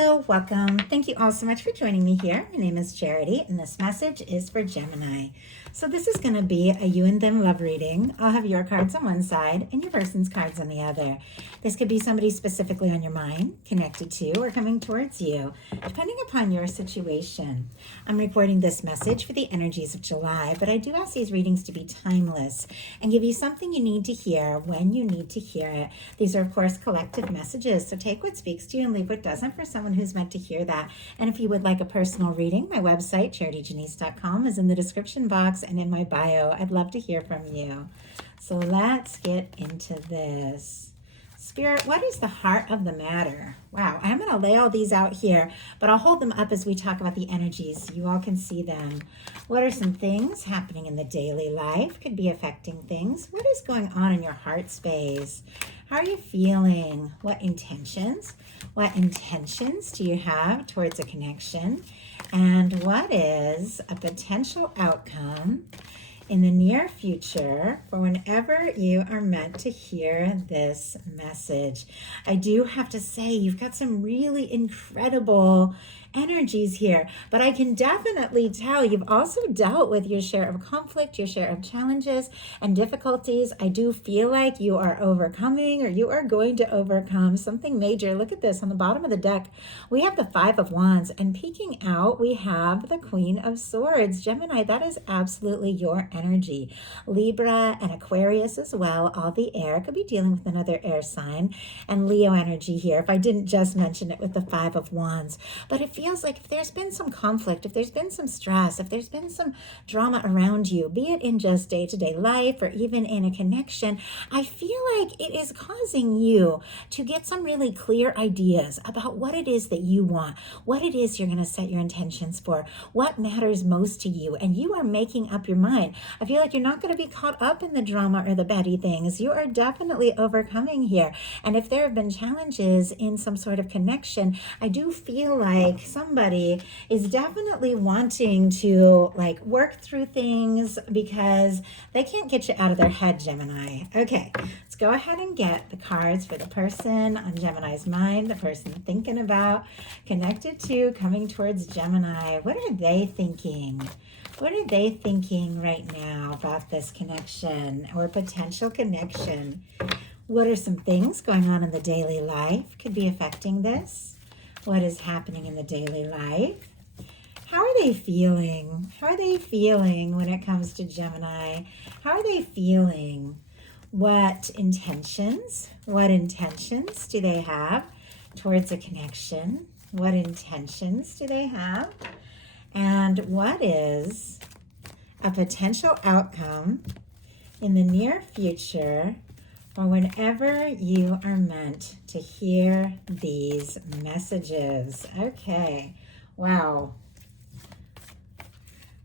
Hello, welcome. Thank you all so much for joining me here. My name is Charity, and this message is for Gemini. So this is going to be a you and them love reading. I'll have your cards on one side and your person's cards on the other. This could be somebody specifically on your mind, connected to, or coming towards you, depending upon your situation. I'm recording this message for the energies of July, but I do ask these readings to be timeless and give you something you need to hear when you need to hear it. These are, of course, collective messages, so take what speaks to you and leave what doesn't for someone who's meant to hear that. And if you would like a personal reading, my website, charityjanice.com, is in the description box and in my bio. I'd love to hear from you. So let's get into this. Spirit, what is the heart of the matter? Wow, I'm going to lay all these out here, but I'll hold them up as we talk about the energies so you all can see them. What are some things happening in the daily life? Could be affecting things. What is going on in your heart space? How are you feeling? What intentions? What intentions do you have towards a connection? And what is a potential outcome in the near future for whenever you are meant to hear this message? I do have to say, you've got some really incredible energies here, but I can definitely tell you've also dealt with your share of conflict, your share of challenges and difficulties. I do feel like you are overcoming, or you are going to overcome something major. Look at this on the bottom of the deck. We have the Five of Wands, and peeking out, we have the Queen of Swords. Gemini, that is absolutely your energy. Libra and Aquarius as well, all the air. Could be dealing with another air sign, and Leo energy here, if I didn't just mention it with the Five of Wands. But it feels like if there's been some conflict, if there's been some stress, if there's been some drama around you, be it in just day-to-day life or even in a connection, I feel like it is causing you to get some really clear ideas about what it is that you want, what it is you're going to set your intentions for, what matters most to you, and you are making up your mind. I feel like you're not going to be caught up in the drama or the petty things. You are definitely overcoming here. And if there have been challenges in some sort of connection, I do feel like somebody is definitely wanting to work through things because they can't get you out of their head, Gemini. Okay, let's go ahead and get the cards for the person on Gemini's mind, the person thinking about, connected to, coming towards Gemini. What are they thinking? What are they thinking right now about this connection or potential connection? What are some things going on in the daily life could be affecting this? What is happening in the daily life? How are they feeling? How are they feeling when it comes to Gemini? How are they feeling? What intentions do they have towards a connection? What intentions do they have? And what is a potential outcome in the near future or whenever you are meant to hear these messages? Okay, wow.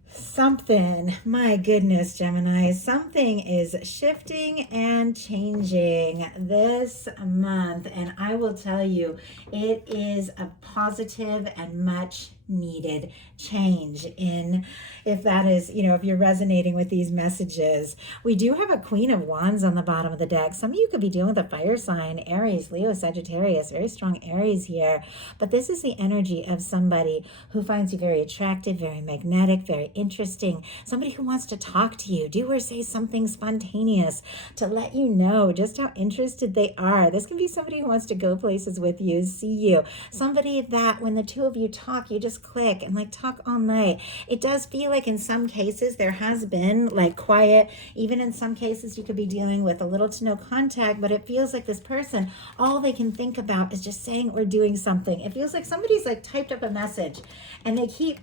Something, my goodness, Gemini, something is shifting and changing this month. And I will tell you, it is a positive and much needed change in, if that is, if you're resonating with these messages. We do have a Queen of Wands on the bottom of the deck. Some of you could be dealing with a fire sign, Aries, Leo, Sagittarius, very strong Aries here. But this is the energy of somebody who finds you very attractive, very magnetic, very interesting, somebody who wants to talk to you, do or say something spontaneous to let you know just how interested they are. This can be somebody who wants to go places with you, see you, somebody that when the two of you talk, you just click and talk all night. It does feel like in some cases there has been quiet, even in some cases you could be dealing with a little to no contact, but it feels like this person, all they can think about is just saying or doing something. It feels like somebody's typed up a message and they keep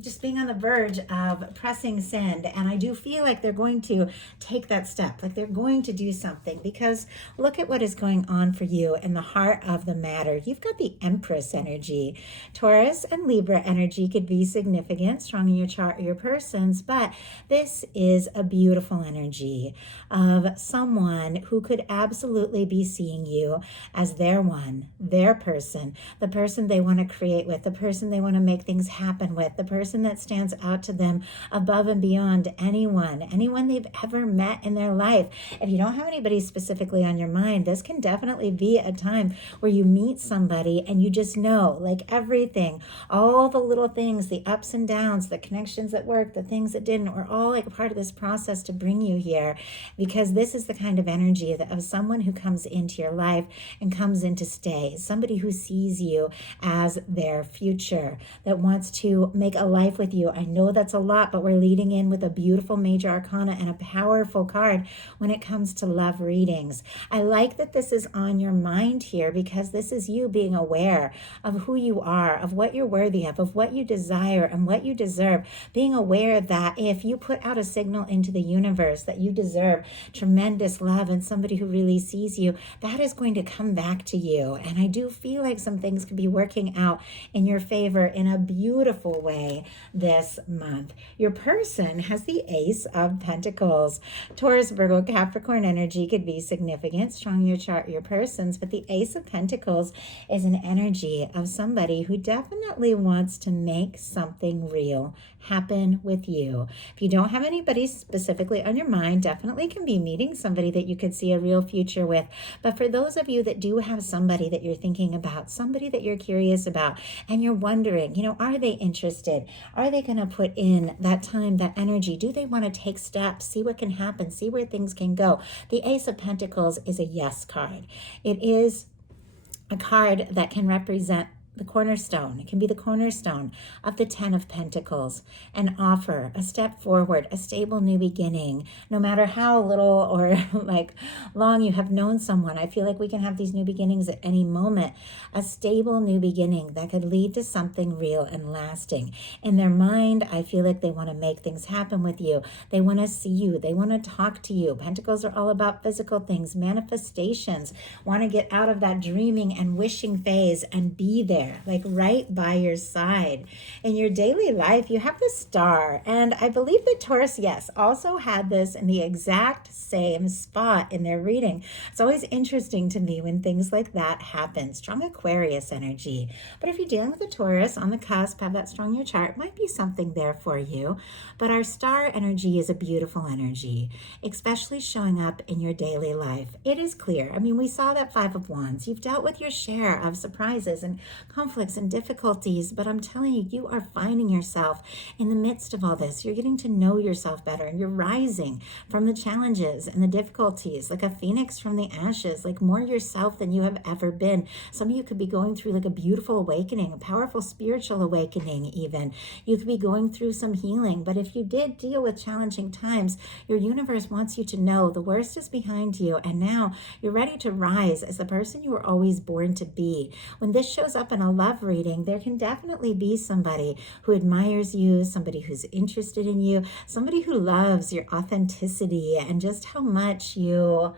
just being on the verge of pressing send, and I do feel like they're going to take that step, they're going to do something, because look at what is going on for you in the heart of the matter. You've got the Empress energy. Taurus and Libra Libra energy could be significant, strong in your chart or your person's, but this is a beautiful energy of someone who could absolutely be seeing you as their one, their person, the person they want to create with, the person they want to make things happen with, the person that stands out to them above and beyond anyone they've ever met in their life. If you don't have anybody specifically on your mind, this can definitely be a time where you meet somebody and you just know, like, everything, all the little things, the ups and downs, the connections that worked, the things that didn't, were all like part of this process to bring you here, because this is the kind of energy of someone who comes into your life and comes in to stay, somebody who sees you as their future, that wants to make a life with you. I know that's a lot, but we're leading in with a beautiful major arcana and a powerful card when it comes to love readings. I like that this is on your mind here, because this is you being aware of who you are, of what you're worthy of what you desire and what you deserve, being aware that if you put out a signal into the universe that you deserve tremendous love and somebody who really sees you, that is going to come back to you. And I do feel like some things could be working out in your favor in a beautiful way this month. Your person has the Ace of Pentacles. Taurus, Virgo, Capricorn energy could be significant, strong in your chart, your person's, but the Ace of Pentacles is an energy of somebody who definitely wants to make something real happen with you. If you don't have anybody specifically on your mind, definitely can be meeting somebody that you could see a real future with. But for those of you that do have somebody that you're thinking about, somebody that you're curious about, and you're wondering, are they interested? Are they going to put in that time, that energy? Do they want to take steps, see what can happen, see where things can go? The Ace of Pentacles is a yes card. It is a card that can represent the cornerstone. It can be the cornerstone of the Ten of Pentacles, an offer, a step forward, a stable new beginning. No matter how little or like long you have known someone, I feel like we can have these new beginnings at any moment. A stable new beginning that could lead to something real and lasting. In their mind, I feel like they want to make things happen with you. They want to see you. They want to talk to you. Pentacles are all about physical things, manifestations. Want to get out of that dreaming and wishing phase and be there, like right by your side. In your daily life, you have the Star, and I believe that Taurus, yes, also had this in the exact same spot in their reading. It's always interesting to me when things like that happen. Strong Aquarius energy. But if you're dealing with a Taurus on the cusp, have that strong in your chart, might be something there for you. But our Star energy is a beautiful energy, especially showing up in your daily life. It is clear. I mean, we saw that Five of Wands. You've dealt with your share of surprises and conflicts and difficulties, but I'm telling you, you are finding yourself in the midst of all this. You're getting to know yourself better, and you're rising from the challenges and the difficulties like a phoenix from the ashes, like more yourself than you have ever been. Some of you could be going through like a beautiful awakening, a powerful spiritual awakening even. You could be going through some healing, but if you did deal with challenging times, your universe wants you to know the worst is behind you, and now you're ready to rise as the person you were always born to be. When this shows up in a love reading, there can definitely be somebody who admires you, somebody who's interested in you, somebody who loves your authenticity and just how much you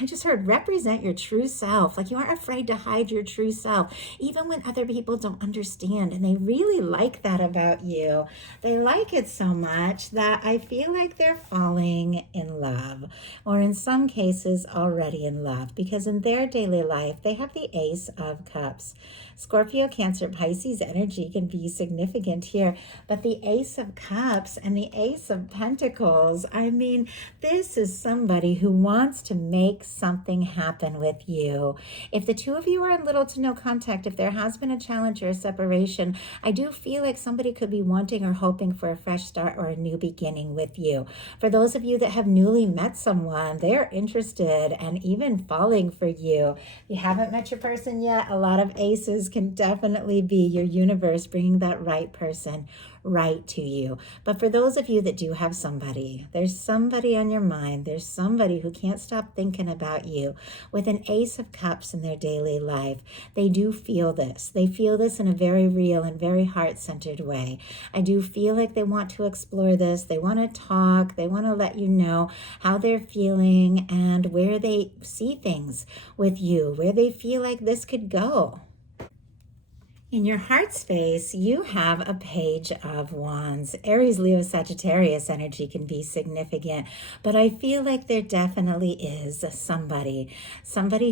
I just heard represent your true self. Like you aren't afraid to hide your true self, even when other people don't understand. And they really like that about you. They like it so much that I feel like they're falling in love, or in some cases already in love, because in their daily life, they have the Ace of Cups. Scorpio, Cancer, Pisces energy can be significant here, but the Ace of Cups and the Ace of Pentacles, I mean, this is somebody who wants to make something happen with you. If the two of you are in little to no contact, if there has been a challenge or a separation, I do feel like somebody could be wanting or hoping for a fresh start or a new beginning with you. For those of you that have newly met someone, they're interested and even falling for you. If you haven't met your person yet, a lot of aces can definitely be your universe bringing that right person right to you. But for those of you that do have somebody, there's somebody on your mind, there's somebody who can't stop thinking about you with an Ace of Cups in their daily life. They do feel this. They feel this in a very real and very heart-centered way. I do feel like they want to explore this. They want to talk. They want to let you know how they're feeling and where they see things with you, where they feel like this could go. In your heart space, you have a page of wands. Aries, Leo, Sagittarius energy can be significant, but I feel like there definitely is somebody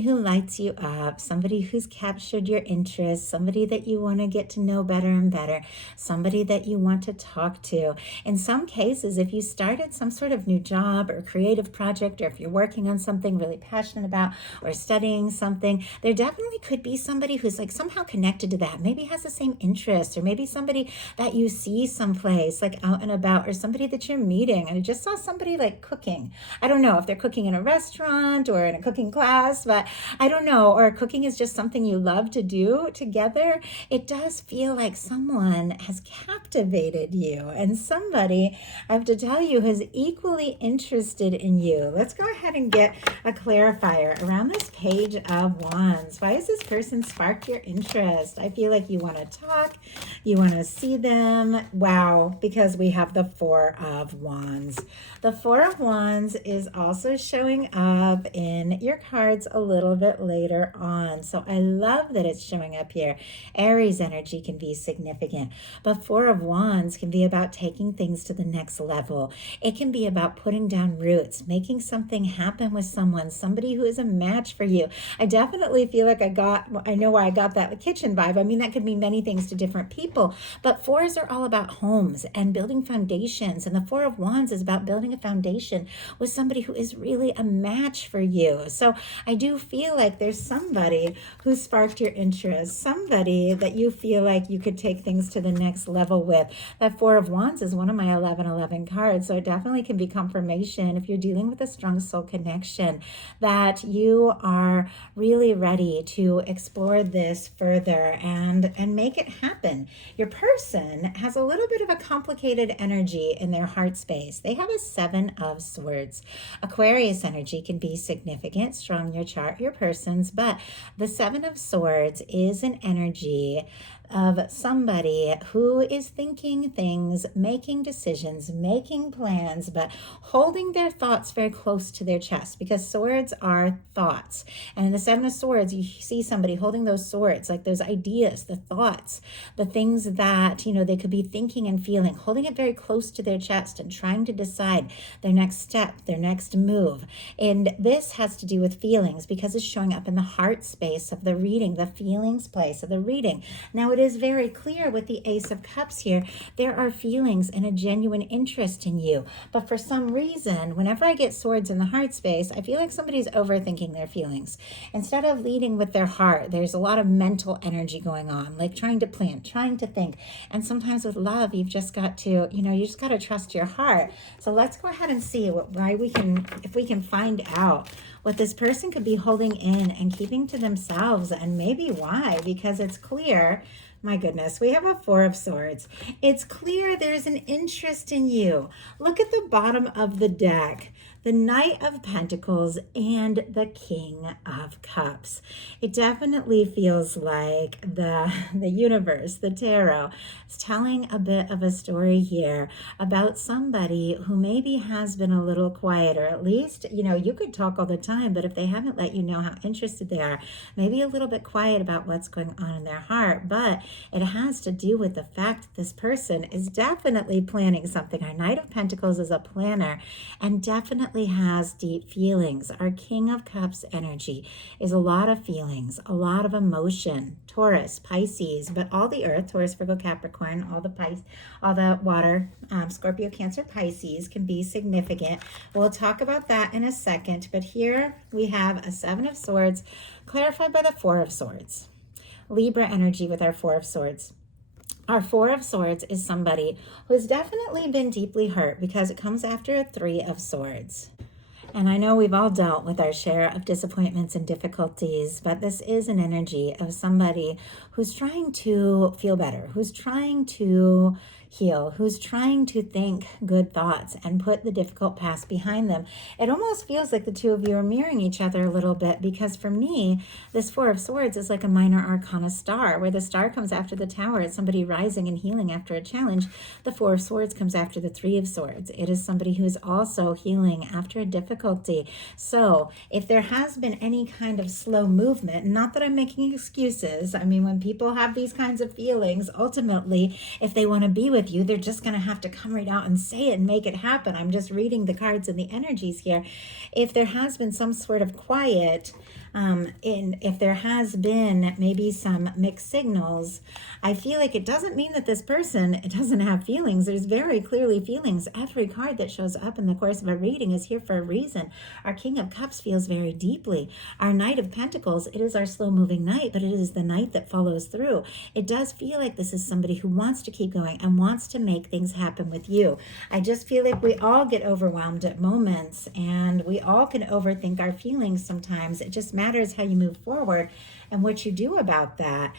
who lights you up, somebody who's captured your interest, somebody that you want to get to know better and better, somebody that you want to talk to. In some cases, if you started some sort of new job or creative project, or if you're working on something really passionate about or studying something, there definitely could be somebody who's like somehow connected to that. Maybe has the same interests, or maybe somebody that you see someplace like out and about, or somebody that you're meeting. And I just saw somebody like cooking. I don't know if they're cooking in a restaurant or in a cooking class, but I don't know. Or cooking is just something you love to do together. It does feel like someone has captivated you, and somebody, I have to tell you, is equally interested in you. Let's go ahead and get a clarifier around this page of wands. Why has this person sparked your interest? I feel like you want to talk, you want to see them. Wow, because we have the Four of Wands. The Four of Wands is also showing up in your cards a little bit later on. So I love that it's showing up here. Aries energy can be significant, but Four of Wands can be about taking things to the next level. It can be about putting down roots, making something happen with someone, somebody who is a match for you. I definitely feel like I know why I got that kitchen vibe. I mean, that could mean many things to different people, but fours are all about homes and building foundations. And the Four of Wands is about building a foundation with somebody who is really a match for you. So I do feel like there's somebody who sparked your interest, somebody that you feel like you could take things to the next level with. That Four of Wands is one of my 1111 cards. So it definitely can be confirmation, if you're dealing with a strong soul connection, that you are really ready to explore this further and make it happen. Your person has a little bit of a complicated energy in their heart space. They have a Seven of Swords. Aquarius energy can be significant, strong in your chart, your person's, but the Seven of Swords is an energy of somebody who is thinking things, making decisions, making plans, but holding their thoughts very close to their chest, because swords are thoughts. And in the Seven of Swords, you see somebody holding those swords, like those ideas, the thoughts, the things that, they could be thinking and feeling, holding it very close to their chest and trying to decide their next step, their next move. And this has to do with feelings, because it's showing up in the heart space of the reading, the feelings place of the reading. Now, it is very clear with the Ace of Cups here, there are feelings and a genuine interest in you. But for some reason, whenever I get swords in the heart space, I feel like somebody's overthinking their feelings. Instead of leading with their heart, there's a lot of mental energy going on, like trying to plan, trying to think. And sometimes with love, you've just got to, you just got to trust your heart. So let's go ahead and see if we can find out what this person could be holding in and keeping to themselves, and maybe why, because it's clear. My goodness, we have a Four of Swords. It's clear there's an interest in you. Look at the bottom of the deck. The Knight of Pentacles and the King of Cups. It definitely feels like the universe, the tarot, is telling a bit of a story here about somebody who maybe has been a little quiet, or at least, you could talk all the time, but if they haven't let you know how interested they are, maybe a little bit quiet about what's going on in their heart. But it has to do with the fact that this person is definitely planning something. Our Knight of Pentacles is a planner and definitely has deep feelings. Our King of Cups energy is a lot of feelings, a lot of emotion. Taurus, Pisces, but all the earth, Taurus, Virgo, Capricorn, all the water, Scorpio, Cancer, Pisces can be significant. We'll talk about that in a second, but here we have a Seven of Swords clarified by the Four of Swords. Libra energy with our Four of Swords. Our Four of Swords is somebody who has definitely been deeply hurt, because it comes after a Three of Swords. And I know we've all dealt with our share of disappointments and difficulties, but this is an energy of somebody who's trying to feel better, who's trying to heal, who's trying to think good thoughts and put the difficult past behind them. It almost feels like the two of you are mirroring each other a little bit, because for me, this Four of Swords is like a minor arcana star, where the star comes after the Tower. It's somebody rising and healing after a challenge. The Four of Swords comes after the Three of Swords. It is somebody who is also healing after a difficulty. So if there has been any kind of slow movement, not that I'm making excuses, I mean, when people have these kinds of feelings, ultimately, if they want to be with you, they're just going to have to come right out and say it and make it happen. I'm just reading the cards and the energies here. If there has been some sort of quiet, if there has been maybe some mixed signals, I feel like it doesn't mean that this person doesn't have feelings. There's very clearly feelings. Every card that shows up in the course of a reading is here for a reason. Our King of Cups feels very deeply. Our Knight of Pentacles, it is our slow-moving knight, but it is the knight that follows through. It does feel like this is somebody who wants to keep going and wants to make things happen with you. I just feel like we all get overwhelmed at moments, and we all can overthink our feelings sometimes. It just matters how you move forward and what you do about that.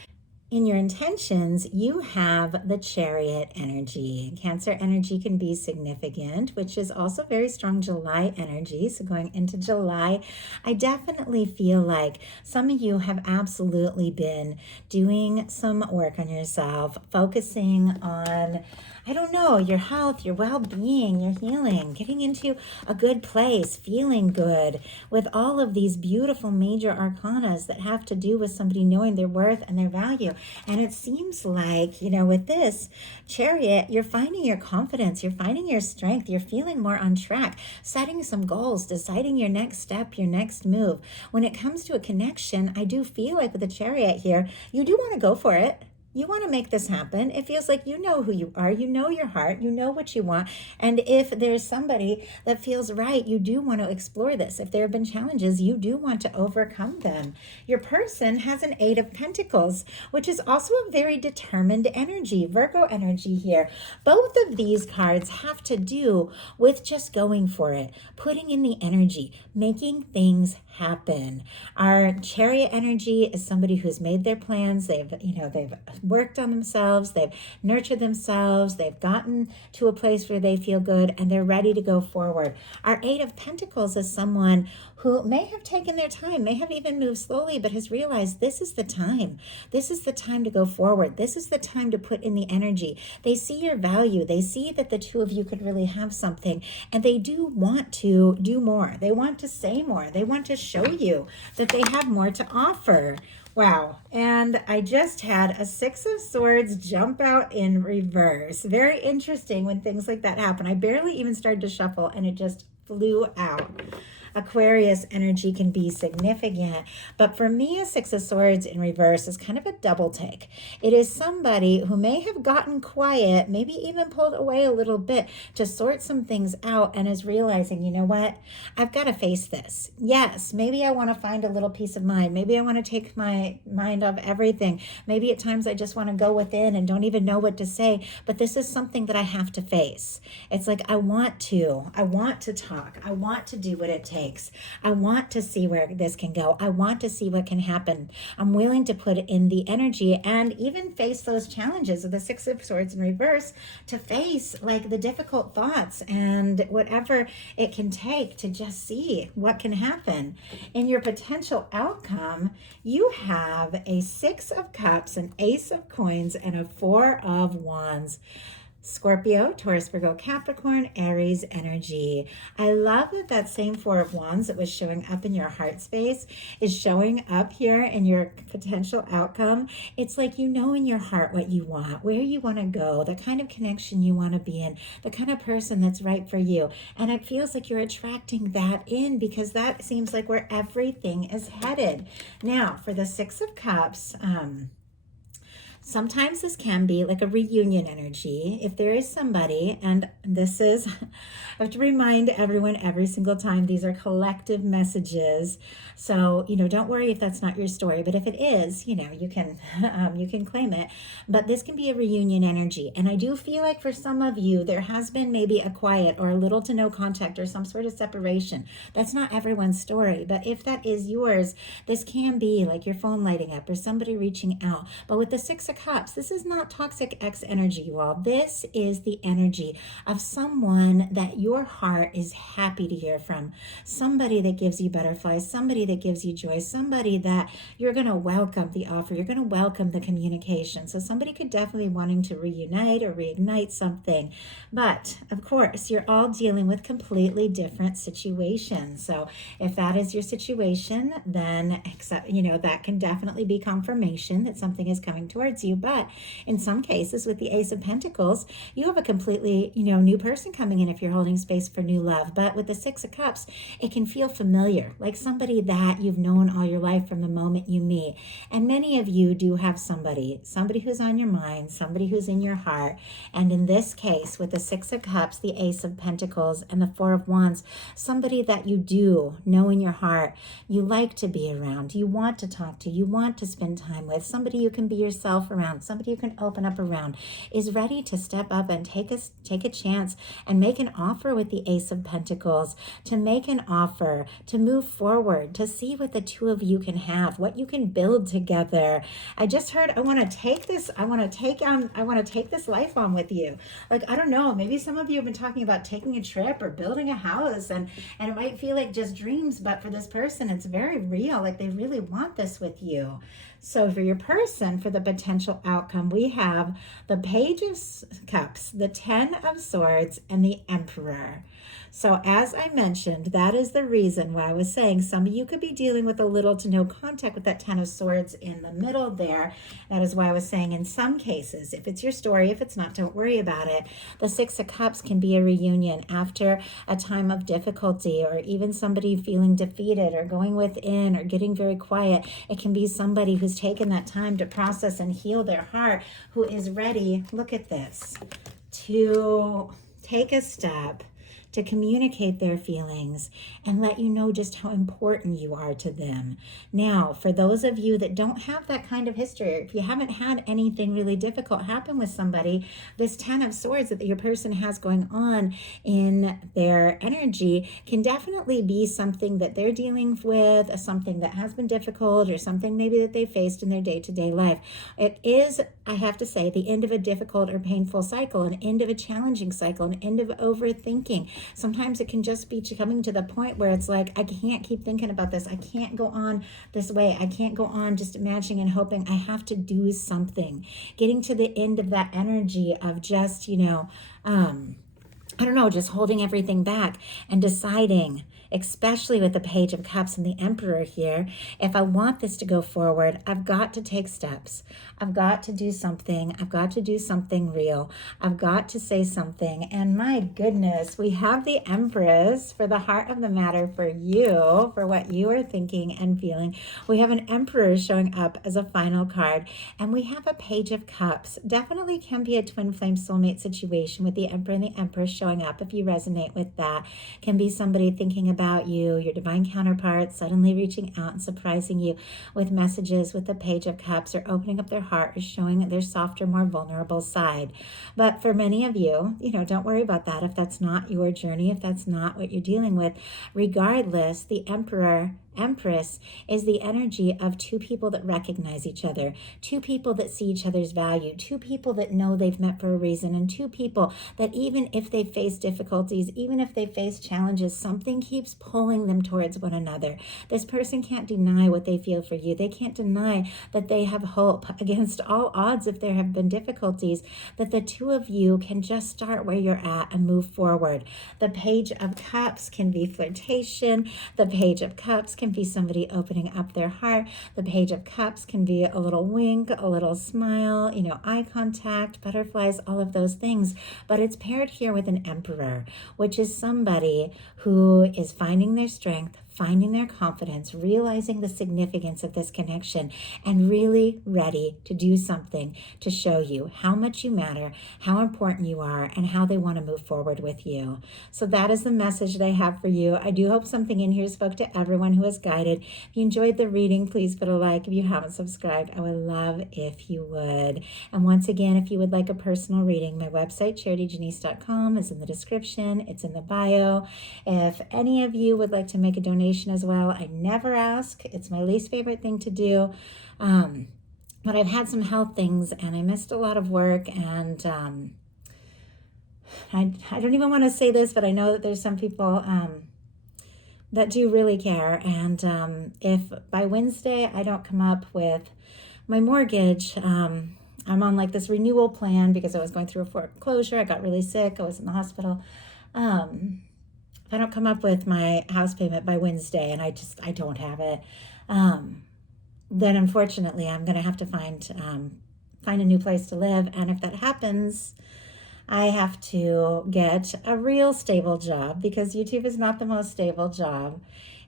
In your intentions, you have the Chariot energy. Cancer energy can be significant, which is also very strong July energy. So going into July, I definitely feel like some of you have absolutely been doing some work on yourself, focusing on, I don't know, your health, your well-being, your healing, getting into a good place, feeling good with all of these beautiful major arcanas that have to do with somebody knowing their worth and their value. And it seems like, with this Chariot, you're finding your confidence, you're finding your strength, you're feeling more on track, setting some goals, deciding your next step, your next move. When it comes to a connection, I do feel like with the Chariot here, you do want to go for it. You want to make this happen. It feels like you know who you are. You know your heart. You know what you want. And if there's somebody that feels right, you do want to explore this. If there have been challenges, you do want to overcome them. Your person has an Eight of Pentacles, which is also a very determined energy, Virgo energy here. Both of these cards have to do with just going for it, putting in the energy, making things happen. Our Chariot energy is somebody who's made their plans. They've worked on themselves, they've nurtured themselves, they've gotten to a place where they feel good and they're ready to go forward. Our Eight of Pentacles is someone who may have taken their time, may have even moved slowly, but has realized this is the time. This is the time to go forward. This is the time to put in the energy. They see your value. They see that the two of you could really have something, and they do want to do more. They want to say more. They want to show you that they have more to offer. Wow. And I just had a Six of Swords jump out in reverse. Very interesting when things like that happen. I barely even started to shuffle and it just flew out. Aquarius energy can be significant, but for me, a Six of Swords in reverse is kind of a double take. It is somebody who may have gotten quiet, maybe even pulled away a little bit to sort some things out, and is realizing, you know what, I've got to face this. Yes, maybe I want to find a little peace of mind. Maybe I want to take my mind off everything. Maybe at times I just want to go within and don't even know what to say, but this is something that I have to face. It's like, I want to talk. I want to do what it takes. I want to see where this can go. I want to see what can happen. I'm willing to put in the energy and even face those challenges of the Six of Swords in reverse, to face like the difficult thoughts and whatever it can take to just see what can happen. In your potential outcome, you have a Six of Cups, an Ace of Coins, and a Four of Wands. Scorpio, Taurus, Virgo, Capricorn, Aries energy. I love that that same Four of Wands that was showing up in your heart space is showing up here in your potential outcome. It's like you know in your heart what you want, where you want to go, the kind of connection you want to be in, the kind of person that's right for you. And it feels like you're attracting that in because that seems like where everything is headed. Now, for the Six of Cups, sometimes this can be like a reunion energy. If there is somebody, and this is, I have to remind everyone every single time, these are collective messages. So, don't worry if that's not your story, but if it is, you can claim it. But this can be a reunion energy. And I do feel like for some of you, there has been maybe a quiet or a little to no contact or some sort of separation. That's not everyone's story. But if that is yours, this can be like your phone lighting up or somebody reaching out. But with the Six of of Cups, this is not toxic ex energy, you all. This is the energy of someone that your heart is happy to hear from. Somebody that gives you butterflies, somebody that gives you joy, somebody that you're going to welcome the offer, you're going to welcome the communication. So somebody could definitely wanting to reunite or reignite something. But of course, you're all dealing with completely different situations. So if that is your situation, then that can definitely be confirmation that something is coming towards you. But in some cases, with the Ace of Pentacles, you have a completely, new person coming in if you're holding space for new love. But with the Six of Cups, it can feel familiar, like somebody that you've known all your life from the moment you meet. And many of you do have somebody who's on your mind, somebody who's in your heart. And in this case, with the Six of Cups, the Ace of Pentacles, and the Four of Wands, somebody that you do know in your heart, you like to be around, you want to talk to, you want to spend time with, somebody you can be yourself around, somebody you can open up around, is ready to step up and take a chance and make an offer with the Ace of Pentacles, to make an offer, to move forward, to see what the two of you can have, what you can build together. I just heard, I want to take this life on with you. Like, I don't know, maybe some of you have been talking about taking a trip or building a house, and it might feel like just dreams, but for this person, it's very real. Like, they really want this with you. So for your person, for the potential outcome, we have the Page of Cups, the Ten of Swords, and the Emperor. So as I mentioned, that is the reason why I was saying some of you could be dealing with a little to no contact with that Ten of Swords in the middle there. That is why I was saying in some cases, if it's your story, if it's not, don't worry about it. The Six of Cups can be a reunion after a time of difficulty, or even somebody feeling defeated or going within or getting very quiet. It can be somebody who's taken that time to process and heal their heart, who is ready, look at this, to take a step, to communicate their feelings and let you know just how important you are to them. Now, for those of you that don't have that kind of history, or if you haven't had anything really difficult happen with somebody, this Ten of Swords that your person has going on in their energy can definitely be something that they're dealing with, something that has been difficult, or something maybe that they faced in their day-to-day life. It is, I have to say, the end of a difficult or painful cycle, an end of a challenging cycle, an end of overthinking. Sometimes it can just be coming to the point where it's like, I can't keep thinking about this. I can't go on this way. I can't go on just imagining and hoping. I have to do something. Getting to the end of that energy of just, just holding everything back and deciding, especially with the Page of Cups and the Emperor here, if I want this to go forward, I've got to take steps. I've got to do something. I've got to do something real. I've got to say something. And my goodness, we have the Empress for the heart of the matter for you, for what you are thinking and feeling. We have an Emperor showing up as a final card. And we have a Page of Cups. Definitely can be a twin flame soulmate situation with the Emperor and the Empress showing up. If you resonate with that, can be somebody thinking about you, your divine counterpart, suddenly reaching out and surprising you with messages with the Page of Cups, or opening up their heart, or showing their softer, more vulnerable side. But for many of you, don't worry about that if that's not your journey, if that's not what you're dealing with. Regardless, the Emperor, Empress is the energy of two people that recognize each other, two people that see each other's value, two people that know they've met for a reason, and two people that even if they face difficulties, even if they face challenges, something keeps pulling them towards one another. This person can't deny what they feel for you. They can't deny that they have hope against all odds if there have been difficulties, that the two of you can just start where you're at and move forward. The Page of Cups can be flirtation. The Page of Cups can be somebody opening up their heart. The Page of Cups can be a little wink, a little smile, eye contact, butterflies, all of those things. But it's paired here with an Emperor, which is somebody who is finding their strength, finding their confidence, realizing the significance of this connection, and really ready to do something to show you how much you matter, how important you are, and how they want to move forward with you. So that is the message that I have for you. I do hope something in here spoke to everyone who was guided. If you enjoyed the reading, please put a like. If you haven't subscribed, I would love if you would. And once again, if you would like a personal reading, my website, charityjanice.com, is in the description. It's in the bio. If any of you would like to make a donation as well, I never ask. It's my least favorite thing to do. but I've had some health things and I missed a lot of work, and I don't even want to say this, but I know that there's some people that do really care. And if by Wednesday I don't come up with my mortgage, I'm on like this renewal plan because I was going through a foreclosure. I got really sick. I was in the hospital. If I don't come up with my house payment by Wednesday and I don't have it, then unfortunately I'm going to have to find a new place to live. And if that happens, I have to get a real stable job because YouTube is not the most stable job.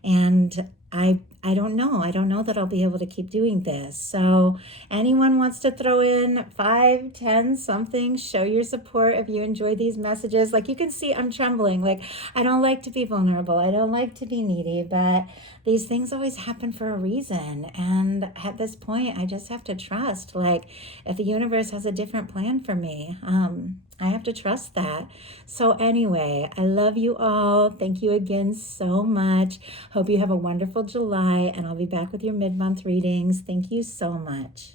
And I don't know. I don't know that I'll be able to keep doing this. So anyone wants to throw in 5, 10, something, show your support if you enjoy these messages. Like you can see I'm trembling. Like I don't like to be vulnerable. I don't like to be needy, but these things always happen for a reason. And at this point, I just have to trust. Like if the universe has a different plan for me, I have to trust that. So anyway, I love you all. Thank you again so much. Hope you have a wonderful July, and I'll be back with your mid-month readings. Thank you so much.